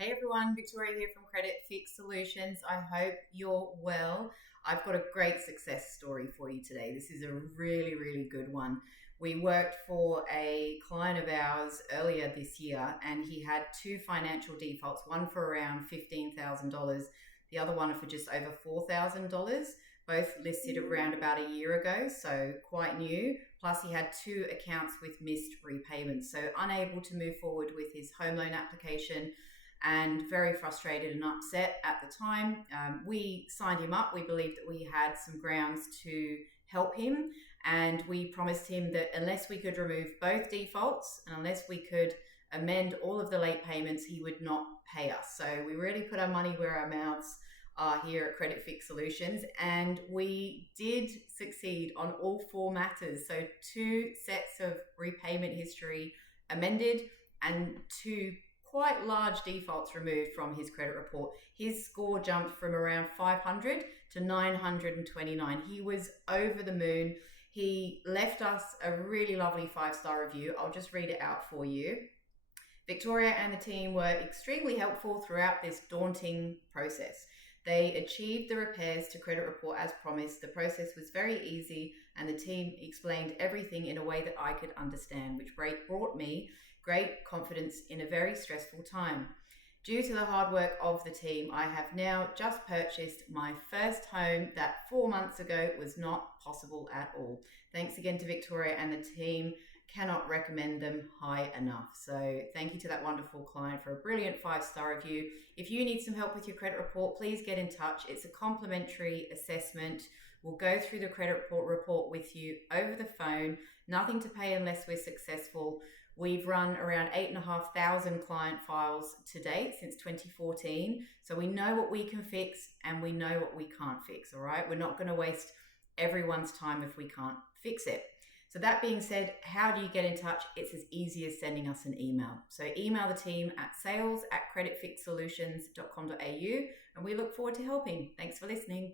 Hey everyone, Victoria here from Credit Fix Solutions. I hope you're well. I've got a great success story for you today. This is a really good one. We worked for a client of ours earlier this year, and he had two financial defaults, one for around $15,000, the other one for just over $4,000, both listed around about a year ago, so quite new. Plus, he had two accounts with missed repayments, so unable to move forward with his home loan application and very frustrated and upset at the time. We signed him up. We believed that we had some grounds to help him, and we promised him that unless we could remove both defaults and unless we could amend all of the late payments, he would not pay us. So we really put our money where our mouths are here at Credit Fix Solutions, and we did succeed on all four matters. So two sets of repayment history amended and two quite large defaults removed from his credit report. His score jumped from around 500 to 929. He was over the moon. He left us a really lovely 5-star review. I'll just read it out for you. Victoria and the team were extremely helpful throughout this daunting process. They achieved the repairs to credit report as promised. The process was very easy, and the team explained everything in a way that I could understand, which brought me great confidence in a very stressful time. Due to the hard work of the team, I have now just purchased my first home that 4 months ago was not possible at all. Thanks again to Victoria and the team. Cannot recommend them high enough. So thank you to that wonderful client for a brilliant 5-star review. If you need some help with your credit report, please get in touch. It's a complimentary assessment. We'll go through the credit report with you over the phone. Nothing to pay unless we're successful. We've run around 8,500 client files to date since 2014. So we know what we can fix and we know what we can't fix, all right? We're not going to waste everyone's time if we can't fix it. So that being said, how do you get in touch? It's as easy as sending us an email. So email the team at sales@creditfixsolutions.com.au, and we look forward to helping. Thanks for listening.